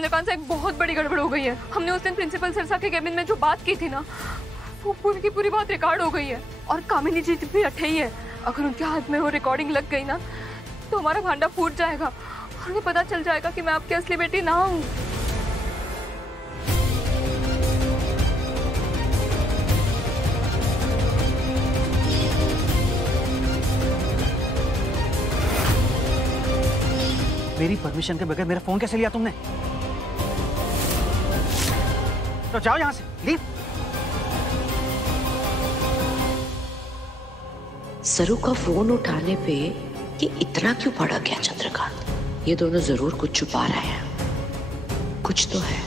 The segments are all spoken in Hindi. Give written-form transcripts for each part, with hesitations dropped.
चंद्रकांत से एक बहुत बड़ी गड़बड़ हो गई है। हमने उस दिन प्रिंसिपल सरसा के केबिन में जो बात की थी ना, वो पूरी की पूरी बात रिकॉर्ड हो गई है और कामिनी जी भी अठे ही है। अगर उनके हाथ में वो रिकॉर्डिंग लग गई ना तो हमारा भांडा फूट जाएगा और उन्हें पता चल जाएगा कि मैं आपकी असली बेटी ना हूँ। मेरी परमिशन के बगैर मेरा फोन कैसे लिया तुमने? तो जाओ यहां से, लीव। सरू का फोन उठाने पे ये इतना क्यों भड़क गया चंद्रकांत? ये दोनों जरूर कुछ छुपा रहे हैं, कुछ तो है।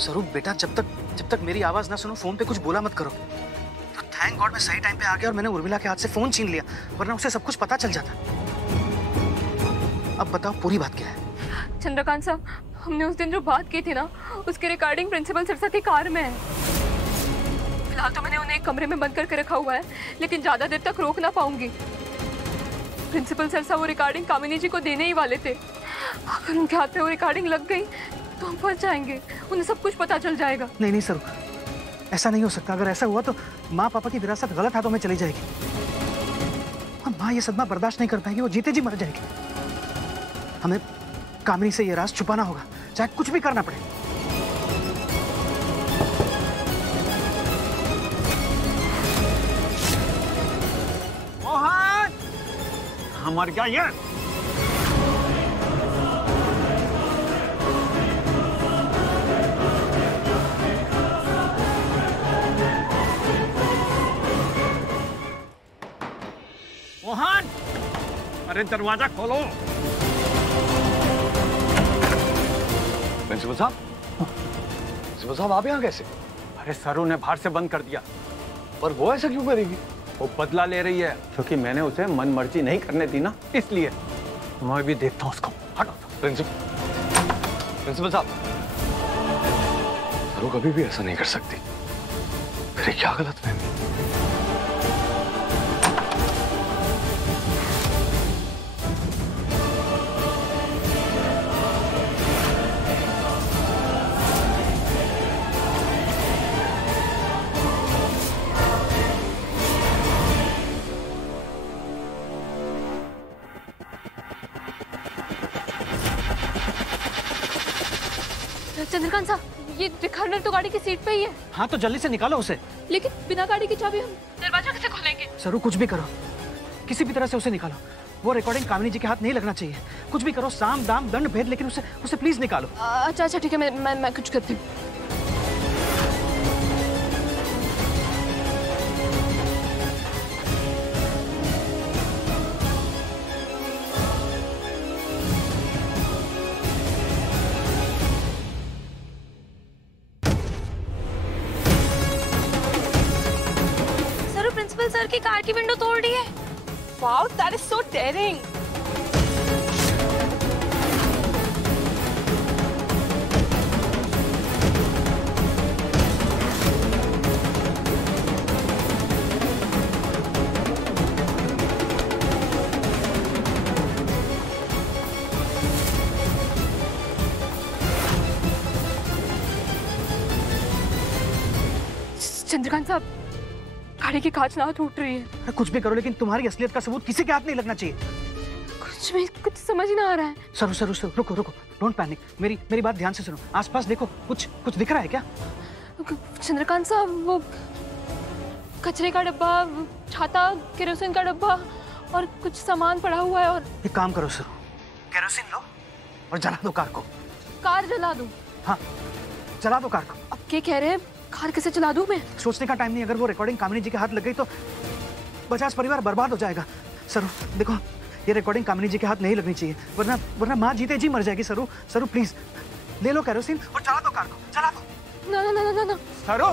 स्वरूप बेटा, जब तक मेरी आवाज ना सुनो फोन पे कुछ बोला मत करो। तो थैंक गॉड मैं सही टाइम पे आ गया और मैंने उर्मिला के हाथ से फोन छीन लिया, वरना उसे सब कुछ पता चल जाता। अब बताओ पूरी बात क्या है? चंद्रकांत साहब, हमने उस दिन जो बात की थी ना, उसकी रिकॉर्डिंग प्रिंसिपल सरसा की कार में है। फिलहाल तो मैंने उन्हें एक कमरे में बंद करके रखा हुआ है, लेकिन ज्यादा देर तक रोक ना पाऊंगी। प्रिंसिपल सरसा वो रिकॉर्डिंग कामिनी जी को देने ही वाले थे। अगर उनके हाथ में वो रिकॉर्डिंग लग गई तो हम फंस जाएंगे, उन्हें सब कुछ पता चल जाएगा। नहीं सरू, ऐसा नहीं हो सकता। अगर ऐसा हुआ तो माँ पापा की विरासत गलत हाथों में चली जाएगी। माँ ये सदमा बर्दाश्त नहीं कर पाएगी, वो जीते जी मर जाएगी। हमें कामिनी से ये राज छुपाना होगा, चाहे कुछ भी करना पड़े। मोहन, मर गया ये। मोहन, अरे दरवाजा खोलो। प्रिंसिपल साहब आप यहाँ कैसे? अरे सरू ने बाहर से बंद कर दिया। पर वो ऐसा क्यों करेगी? वो बदला ले रही है, क्योंकि मैंने उसे मन मर्जी नहीं करने दी ना, इसलिए। मैं भी देखता हूँ उसको। हटो। प्रिंसिपल साहब, सरू कभी भी ऐसा नहीं कर सकती। मेरी क्या गलतफहमी? चंद्रकांत साहब, ये रिकॉर्डर तो गाड़ी की सीट पे ही है। हाँ तो जल्दी से निकालो उसे। लेकिन बिना गाड़ी की चाबी हम दरवाजा कैसे खोलेंगे? सरू कुछ भी करो, किसी भी तरह से उसे निकालो। वो रिकॉर्डिंग कामिनी जी के हाथ नहीं लगना चाहिए। कुछ भी करो, साम दाम दंड भेद, लेकिन उसे प्लीज निकालो। अच्छा ठीक है, मैं कुछ करती हूँ। सर की कार की विंडो तोड़ दी है। Wow, that is so daring. Chandrakant sahab, गाड़ी की कांच ना टूट रही है। कुछ भी करो, लेकिन तुम्हारी असलियत का सबूत किसी के हाथ नहीं लगना चाहिए। कुछ समझ ना आ रहा है। सरू रुको, डोंट पैनिक। मेरी बात ध्यान से सुनो। आसपास देखो, कुछ दिख रहा है क्या? चंद्रकांत साहब, वो कचरे का डब्बा, छाता, केरोसिन का डब्बा और कुछ सामान पड़ा हुआ है। और एक काम करो सरू, केरोसिन लो और जला दो कार को। कार जला दूं? हाँ, जला दो कार को। अब क्या कह रहे हैं? कार कैसे चला दूं मैं? सोचने का टाइम नहीं। अगर वो रिकॉर्डिंग कामिनी जी के हाथ लग गई तो बजाज परिवार बर्बाद हो जाएगा। सरू देखो, ये रिकॉर्डिंग कामिनी जी के हाथ नहीं लगनी चाहिए, वरना माँ जीते जी मर जाएगी। सरू प्लीज ले लो केरोसिन और जला दो कार को, जला दो। ना। सरू,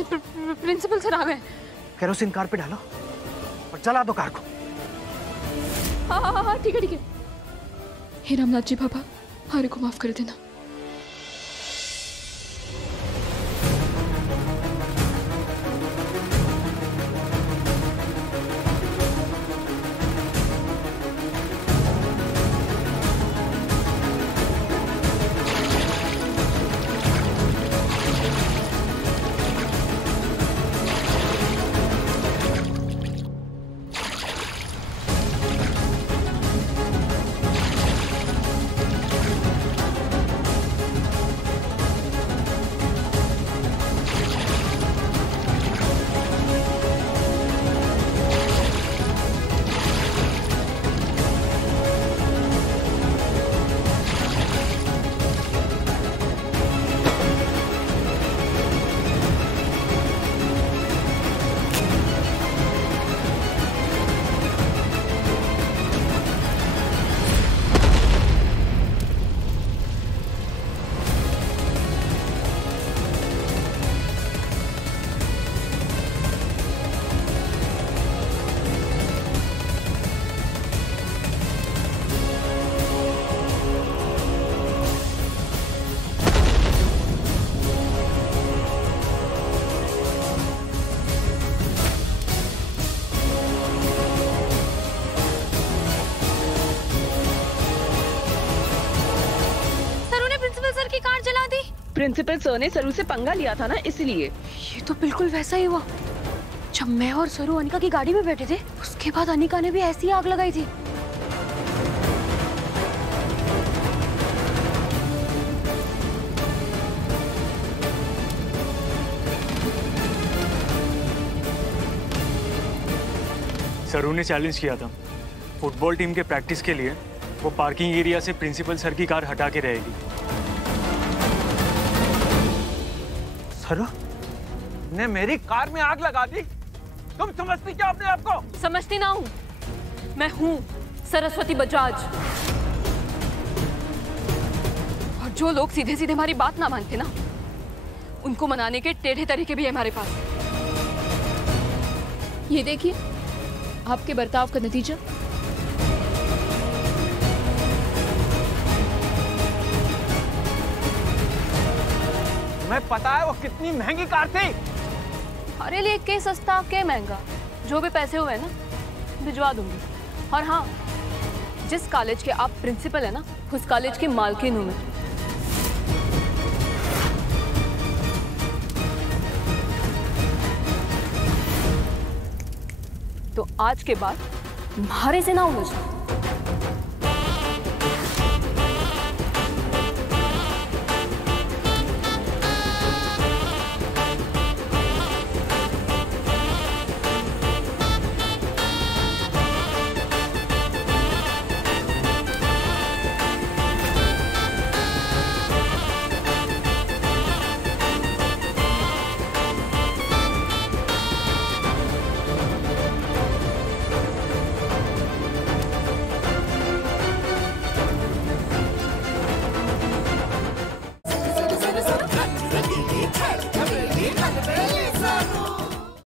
अरे प्रिंसिपल सर आ गए। केरोसिन कार पे डालो और जला दो कार को। हाँ ठीक है। हे रामनाथ जी पापा, हमारे को माफ कर देना। प्रिंसिपल सर ने सरू से पंगा लिया था ना, इसलिए। ये तो बिल्कुल वैसा ही हुआ जब मैं और सरू अनिका की गाड़ी में बैठे थे। उसके बाद अनिका ने भी ऐसी आग लगाई थी। सरू ने चैलेंज किया था फुटबॉल टीम के प्रैक्टिस के लिए वो पार्किंग एरिया से प्रिंसिपल सर की कार हटा के रहेगी। सरू ने मेरी कार में आग लगा दी। तुम समझती क्या अपने आप को? समझती ना हूँ, मैं हूँ सरस्वती बजाज। और जो लोग सीधे सीधे हमारी बात ना मानते ना, उनको मनाने के टेढ़े तरीके भी है हमारे पास। ये देखिए आपके बर्ताव का नतीजा। तुम्हें पता है वो कितनी महंगी कार थी? हमारे लिए के सस्ता के महंगा, जो भी पैसे हुए ना भिजवा दूंगी। और हाँ, जिस कॉलेज के आप प्रिंसिपल है ना, उस कॉलेज के मालकिन हूं मैं। तो आज के बाद तुम्हारे से ना उलझना।